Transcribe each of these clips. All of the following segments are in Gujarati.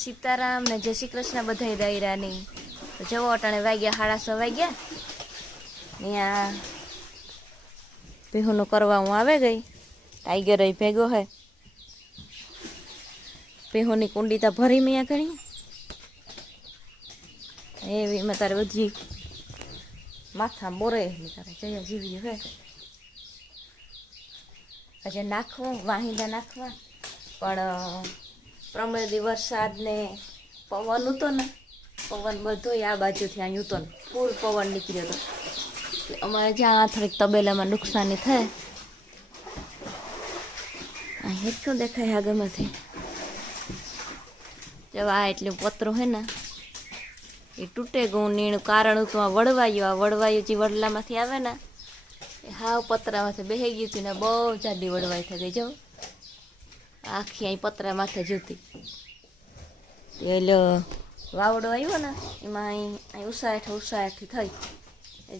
સીતારામ ને જય શ્રી કૃષ્ણ બધાય દાયરાની જવો અટાણે વાગ્યા સાડા છ વાગ્યા. ત્યાં ભેહુનું કરવા હું આવે ગઈ. ટાઈગર ભેગો હે. ભેહુની કુંડી તો ભરી મેં ઘણી. એવી મેં તારે બધી માથા બોરે તારે. જયા જીવી હે. પછી નાખવું, વાહિંદા નાખવા. પણ પ્રમેદી વરસાદ ને પવન હતો ને, પવન બધોય આ બાજુથી અહીં હતો ને ફૂલ પવન નીકળ્યો હતો. એટલે અમારે જ્યાં થોડીક તબેલામાં નુકસાની થાય અહીં શું દેખાય આગળમાંથી જવા એટલું પતરું હે ને, એ તૂટે ગયું, નીણું કારણ હતું, આ વડવાયું આ વડવાયું જે વડલામાંથી આવે ને, એ હાવ પતરામાંથી બેહી ગયું હતું ને, બહુ જાડી વડવાઈ થઈ ગઈ જો આખી અહીં પતરા માથે જતી. એટલે વાવડો આવ્યો ને, એમાં અહીં અહીં ઉસાઠ ઉસાઠ થઈ.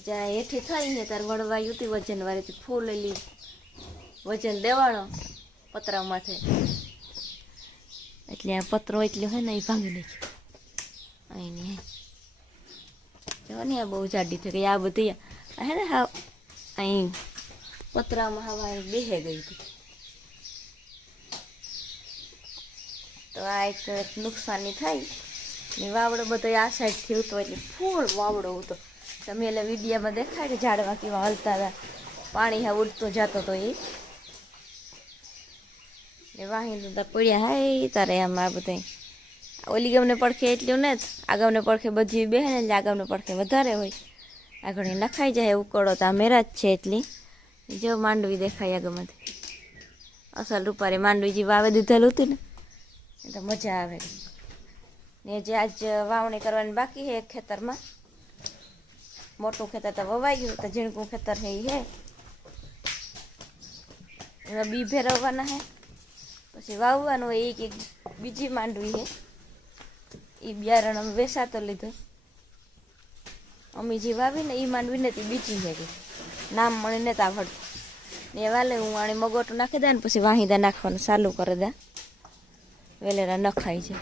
જ્યાં હેઠી થઈ ને ત્યારે વળવાયું હતી વજન વાળીથી ફૂલ એલી વજન દેવાણો પતરા માથે. એટલે આ પતરો એટલો હોય ને એ ભાંગી નાખ્યો. અહીંની જો ને આ બહુ જાડી થઈ ગઈ, આ બધી હે ને હા અહીં પતરામાં હવા બેહે ગઈ હતી. તો આ એક નુકસાની થઈ ને વાવડો બધો આ સાઈડથી હતો એટલે ફૂલ વાવડો હતો તમે એટલે વિડીયામાં દેખાય કે ઝાડવા કેવા હલતા હતા. પાણી હા ઉડતો જતો હતો એ. ને વાહી તો પડ્યા હાય, તારે આમ આ બધા ઓલી ગમને પડખે એટલું ને આગમને પડખે બધી બેહે ને એટલે આગામને પડખે વધારે હોય. આગળ નખાઈ જાય ઉકળો તો આ મેરા જ છે એટલી. જો માંડવી દેખાય આગળમાંથી અસલ રૂપારે માંડવી જે વાવે દીધેલું હતું ને. એ તો મજા આવે. ને જે આજ વાવણી કરવાની બાકી છે એક ખેતરમાં. મોટું ખેતર તો વવાઈ ગયું, તો ઝીણકું ખેતર છે એ હે. બી ભેરવવાના હે પછી વાવવાનું હોય એક એક બીજી માંડવી હે એ બિયારણ અમે વેસાતો લીધો. અમે જે વાવી ને એ માંડવી તે બીજી કે નામ મળીને આવડતું. ને વાલે હું આને મગોટું નાખી દે ને પછી વાહિદા નાખવાનું, ચાલુ કરી દે. વેલેરા નખાય છે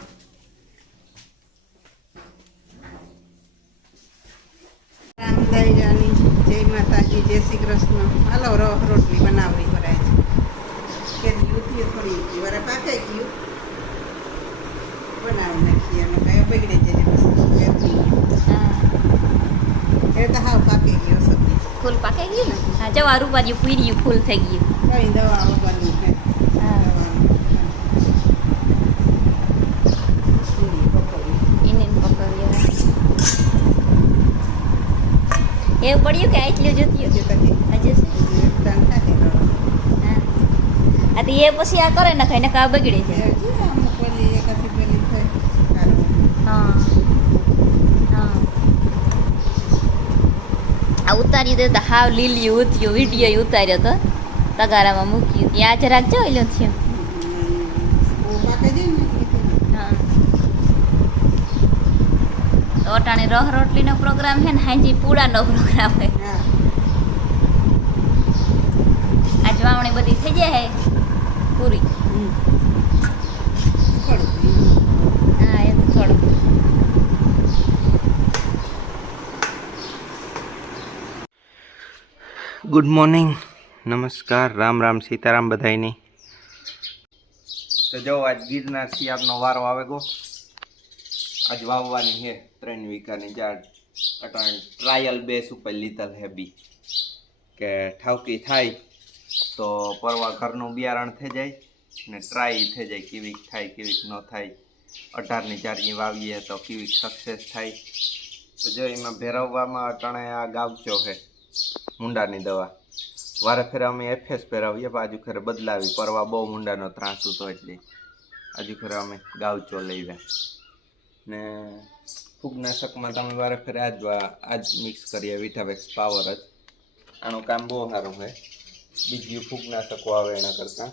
રામદાયરાની જય માતાજી જય શ્રી કૃષ્ણ. હાલો રો રોટલી બનાવવી ભરાય છે. કે યુથી થોડી વરે પાકે ગયું. બનાવી નાખીએ અને કાંઈ બગડે જાય પછી એ તો હાવ પાકી ગયો સબ્જી ફૂલ પાકાઈ ગયું ને? હા જવા પૂર્યું ફૂલ થઈ ગયું. દવા વગરનું છે હા પૂરી પકોડી એને પકવ્યો એવું પડ્યું કે આટલું જોતું હા. આ તો એ પછી આ કરે નખાય ને કા બગડે છે. હા. આ ઉતાર્યું તો હાવ લીલી ઉતર્યું, વીડિયો ઉતાર્યો તો. તગારામાં મૂક્યું. ત્યાં જ રાખજો એલું થયો બહુ પાકે જાય ને એટલે હા તો અટાણે રહ રોટલીનો પ્રોગ્રામ છે ને હાંજી પૂળાનો પ્રોગ્રામ છે. આજ વાવણી બધી થઈ જાય હે પૂરી? હા એ તો થોડું ગુડ મોર્નિંગ. નમસ્કાર. રામ રામ સીતારામ બધાયની. તો જો આજ ગીરના શિયાળનો વારો આવે ગો. આજ વાવવાની છે ત્રણ વીઘાની ઝાડ. અટાણ ટ્રાયલ બેસ ઉપર લીધેલ હે બી. કે ઠાવકી થાય તો પરવા ઘરનું બિયારણ થઈ જાય ને ટ્રાય થઈ જાય કેવીક થાય, કેવીક ન થાય. અઢારની જારી વાવીએ તો કેવીક સક્સેસ થાય. તો જો એમાં ભેરવવામાં અટાણે આ ગાવચો છે મુંડાની દવા. વારે ફેરે અમે એફએસ પહેરાવીએ આજુ ખરે બદલાવી. પરવા બહુ મુંડાનો ત્રાસ હતો એટલે. આજુ ખરે અમે ગાવચો લઈવ્યા ને ફૂગનાશકમાં તમે વારે ફેરે આજ આજ મિક્સ કરીએ વિટાવેક્સ પાવર જ. આનું કામ બહુ સારું હોય. બીજું ફૂગનાશકો આવે એના કરતાં.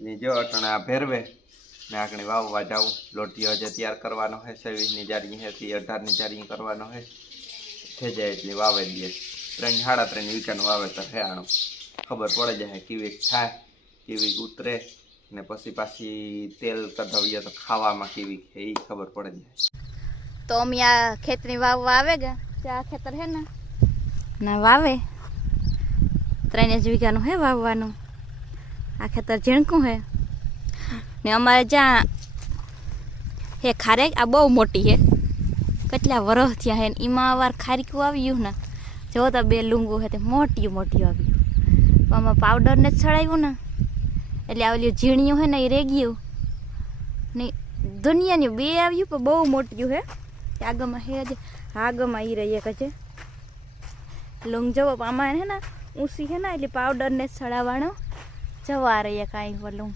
ને જો અટણે આ ભેરવે, ને આગળ વાવવા જાઉં. લોટીઓ હજે તૈયાર કરવાનો હોય, છવ્વીસની જારી હેથી અઢારની જારી કરવાનો હોય, થઈ જાય એટલે વાવે દઈએ ત્રણ, સાડા ત્રણ વીકાનું વાવેતર હે આનું. ખબર પડે જાય કેવી થાય, કેવી ઉતરે. ને પછી પાછી તેલ કઢાવીએ તો ખાવામાં કેવી એ ખબર પડે જાય તો અમે આ ખેતની વાવવા આવે ગયા. આ ખેતર હે ને? ના વાવે. ત્રણ જ વીઘાનું હે વાવવાનું. આ ખેતર ઝીણકું હે. ને અમારે જ્યાં હે ખારેક આ બહુ મોટી હે. કેટલા વરસ થયા હે એમાં વાર ખારીકું આવ્યું ને. જો તો બે લૂંગું હે તે મોટી મોટી આવ્યું આમાં પાવડર ને જ ચડાવ્યું ને. એટલે આ ઓલી ઝીણિયું હે ને એ રેગ્યું. ને દુનિયાની બે આવ્યું પણ બહુ મોટિયું હે. કે આગળમાં હે જ આગળમાં ઈ રહી એક છે લૂંગ જવો પણ આમાં હે ને ઊંસી હે ને એટલે પાવડર ને જ ચડાવવાનો. જવા રહી કાંઈ પર લૂંગ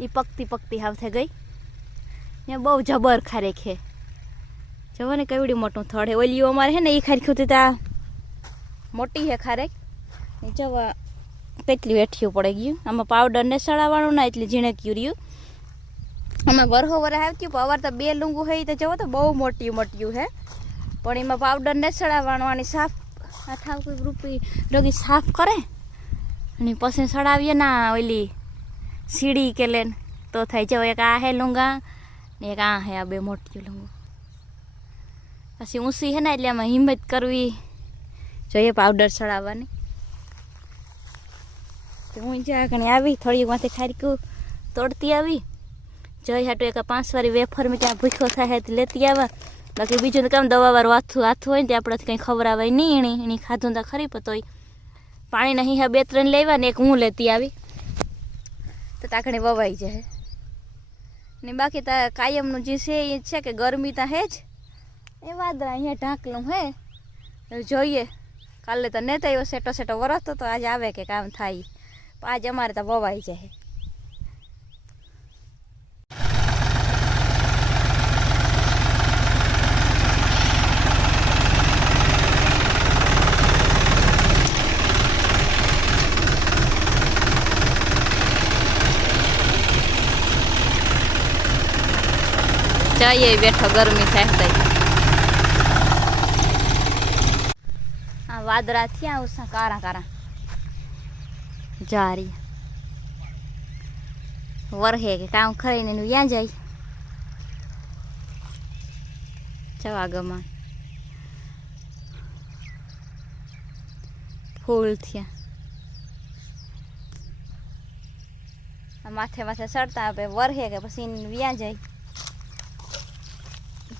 એ પકતી પકતી હાવ થઈ ગઈ. ને બહુ જબર ખારે ખે જવો ને કેવડી મોટું થડ હે. ઓલી અમારે હે ને એ ખારી ખુતી તા. મોટી હે ખારેક. ને જવા કેટલી વેઠિયું પડી ગયું. આમાં પાવડર ને ચડાવવાનું ના એટલે ઝીણે રહ્યું. આમાં વરહો વરહ આવતી પણ અવાર તો બે લૂંગું હોય તો જવો તો બહુ મોટી મોટ્યું હે. પણ એમાં પાવડર ને ચડાવવાનું સાફ, આ થાવ કોઈ રૂપી રોગી સાફ કરે? અને પછી સડાવીએ ના ઓલી સીડી કે લેન. તો થઈ જાવ એક આ હે લુંગા, ને એક આ હે આ બે મોટી લૂંગું. પછી ઊંસી હે ને એટલે આમાં હિંમત કરવી જોઈએ પાવડર ચડાવવાની તો હું જ્યાં કણી આવી થોડી માંથી ખારીકું તોડતી આવી. જઈ હાટું એક પાંચ વેફર મેં ક્યાં ભૂખ્યો થાય તો લેતી આવ્યા બાકી બીજું તો કામ દવા વાળું હાથું હાથું હોય ને તે આપણાથી કંઈ આવે નહીં એની એની ખાધું તો ખરી પતોય પાણીના હિંહા બે ત્રણ લેવા ને એક હું લેતી આવી. તો તાકણી વવાઈ જાય. ને બાકી તા કાયમનું જે છે એ છે કે ગરમી તો હે જ. એ વાદળા અહીંયા ઢાંકલું હે. જોઈએ. કાલે તો નેતા એવો સેટો સેટો વરસતો તો આજે આવે કે કામ થાય. આજે અમારે તો વવાઈ જાય. જઈએ બેઠો ગરમી થાય તો આ વાદળા થયા ઉસા કારા કારા. જારી વરહે કે કામ ખરીને એનું ત્યાં જાય. જવા ગમા. ફૂલ થયા. માથે માથે ચડતા આપે, વરહે કે પછી વ્યાં જાય.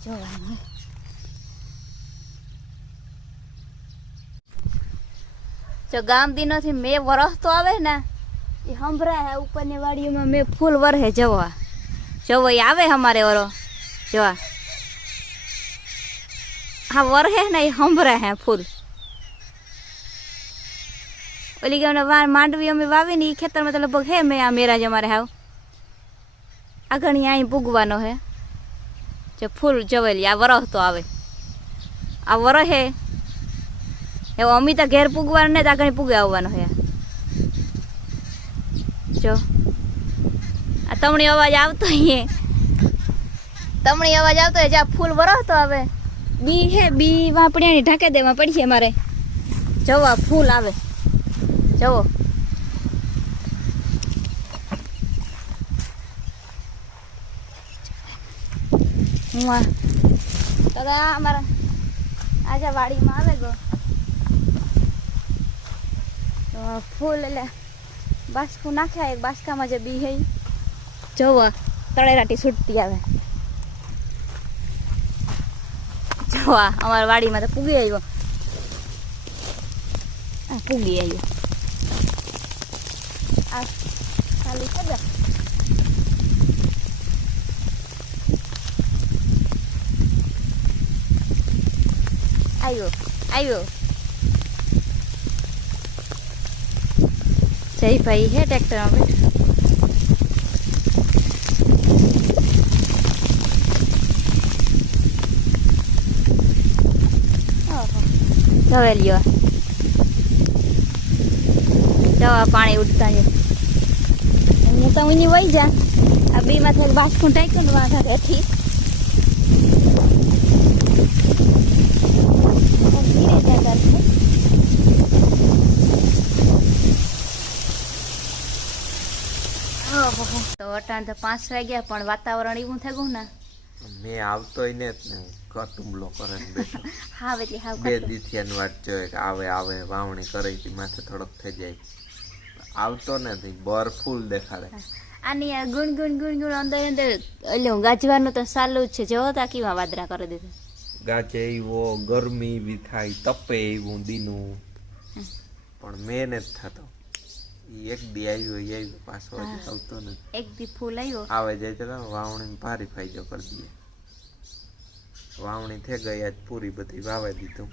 જોવાનું. જો ગામ નથી મેં વરસ તો આવે ને, એ સંભળાય હે ઉપરની વાડીઓમાં મેં ફૂલ વરહે જવા. જવો આવે અમારે વરો. જોવા હા, વરહે ને એ સંભળાય હે ફૂલ. ઓલી ગામને વાર માંડવી અમે વાવીને એ ખેતરમાં તો લગભગ હે મેં આ મેરાજ અમારે હાવ. આગળ અહીં પૂગવાનો હે. જે ફૂલ જવેલી, આ વરસ તો આવે. આ વરહે એવો અમી તો ઘેર પૂગવાનું ને આગળ પૂગે આવવાનો હે જો. આ તમણી અવાજ આવતો હે તમણી અવાજ આવતો હોય જ્યાં ફૂલ વરસતો આવે બી હે બી વાપડિયાની ઢાંકે દેવા પડશે મારે. જવો આ ફૂલ આવે. જવો હું આ દાદા મારા આજે વાડીમાં આવે ગયો ફૂલ એટલે બાસકું નાખ્યા, એક બાસકામાં જે બી હે. જોવો, તળેરાટી છૂટતી આવે. જોવા અમારા વાડીમાં તો પૂગી આવ્યો. પૂગી આવ્યો. આ ખાલી છે આવ્યો આવ્યો. જયભાઈ હે ટ્રેક્ટરમાં બેઠો હવે લ્યો જવા પાણી ઉડતા છે અહીંયા તો ઉની વહી જા આ બે માથે બાસકું ટાંક્યું ને વાંધા હેઠી ધીરે ત્યાં છે તો અટાણ તો પાંચ વાગ્યા પણ વાતાવરણ એવું થઈ ગયું ને? મેં આવતોય ને જ ને કટુંબલો કરે બેઠો. હાવ એટલે હાવ બે. દીથિયાની વાત જોઈએ કે આવે આવે વાવણી કરે તી માથે થોડોક થઈ જાય. આવતો નથી બર ફૂલ દેખાડે. આની આ ગુણ ગુણ ગુણ ગુણ અંદર અંદર એટલે ગાજવાનું તો સારું જ છે. જેવો તા કેવા વાદરા કરી દીધું ગાજે એવો ગરમી બી થાય તપે એવું દીનું. પણ મેં જ થતો. એક દી આવ્યો હોય આવ્યો. પાછો આવતો નથી. એક દી ફૂલ આવ્યો. આવે જાય તો વાવણી ભારી ફાઈજો કરી દઈએ વાવણી થઈ ગઈ આજ પૂરી બધી વાવે દીધું.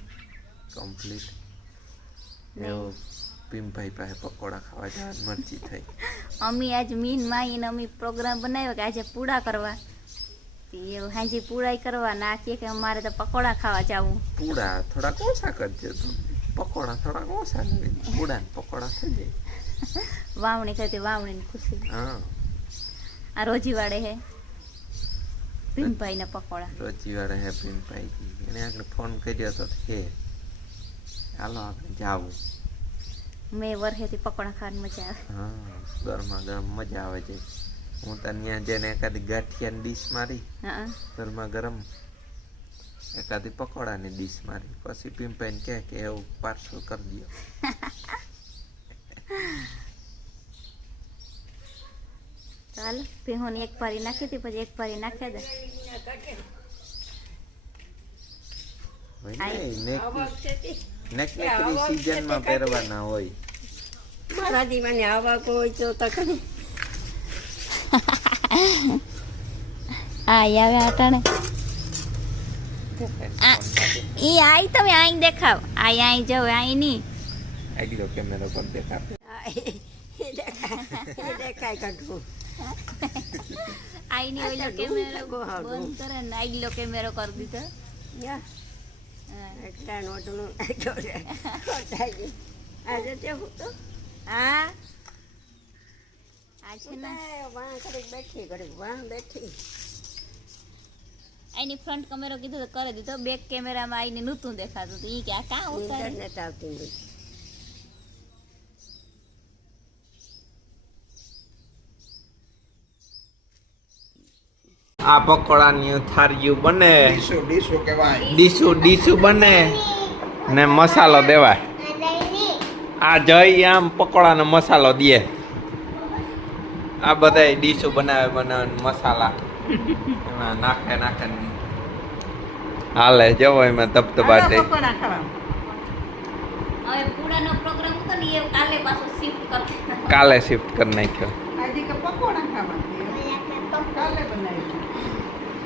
કમ્પ્લીટ ભીમભાઈ પાસે પકોડા ખાવા જવાની મરજી થઈ. અમી આજ મીન માઈને અમી પ્રોગ્રામ બનાવ્યો કે આજે પૂડા કરવા. એ એવું હાજી પૂડાઈ કરવા ના કે અમારે તો પકોડા ખાવા જવું. પૂડા થોડાક ઓછા કરજો તું પકોડા થોડાક ઓછા પૂડા ને પકોડા થઈ જાય. વાવણી કરતી વાવણીની ખુશી. હા. આ રોજી વાળે હે. ભીમભાઈના પકોડા. રોજી વાળા હે ભીમભાઈ એને આગળ ફોન કર્યો તો હે હાલો આપણે જાવું. મેં વરહેથી પકોડા ખાવાની મજા આવે. હા ગરમા ગરમ મજા આવે છે. હું તો ત્યાં જઈને એકાદી ગાંઠિયાની ડીશ મારી હા. ગરમા ગરમ એકાદી પકોડાની ડીશ મારી. પછી પિંપાઈને કહે કે એવું પાર્સલ કરી દો ચાલ ભીહોની એક પારી નાખી હતી પછી એક પારી નાખી દે હોય ને નેક નેક નેકરી સિઝનમાં પહેરવાના હોય મારા દીવાને આવા કોઈ તો તકની આ આવે અટાણે આ ઈ આઈ તમે આઈ દેખાવ આઈ આઈ જાવ આઈ ની આગલો કેમેરો પર દેખાડે એ દેખાય એ દેખાય કાઢવું આઈ ની ઓઈલો આ તો કેમેરો બંધ કરે ને આગલો કેમેરો કરી દીધો. યા. એટલા નોટનું નાખ્યો છે. ખોટાઈ આજે તે હું તો? હા. આ છે વાં કરી બેઠી કરી વાં બેઠી. આઈની ફ્રન્ટ કેમેરો કીધું તો કરી દીધો. બેક કેમેરામાં આઈને નૂતું દેખાતું. ઈ કે આ કાં ઉતારે ઇન્ટરનેટ આવતી નથી આ પકોડાની થાળીયું બને. ડીસુ ડીસુ કહેવાય. ડીસુ ડીસુ બને. ને મસાલો દેવાય. આ જઈ આમ પકોડાનો મસાલો દે. આ બધા ડીશો બનાવે બનાવે મસાલા. એમાં નાખે નાખે હાલે જવો એમાં ધબધબાટે હાલો પકોડા ખાવા. હવે પૂડાનો પ્રોગ્રામ હતો ને એ કાલે શિફ્ટ કરશે કાલે શિફ્ટ કરી નાખ્યો.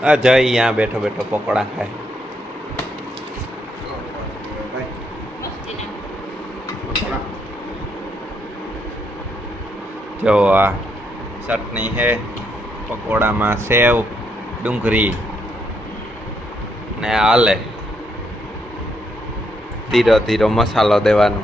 આ જય અહીંયા બેઠો બેઠો પકોડા ખાય. જો આ ચટણી હે પકોડામાં સેવ, ડુંગળી ને આલે. ધીરો ધીરો મસાલો દેવાનો.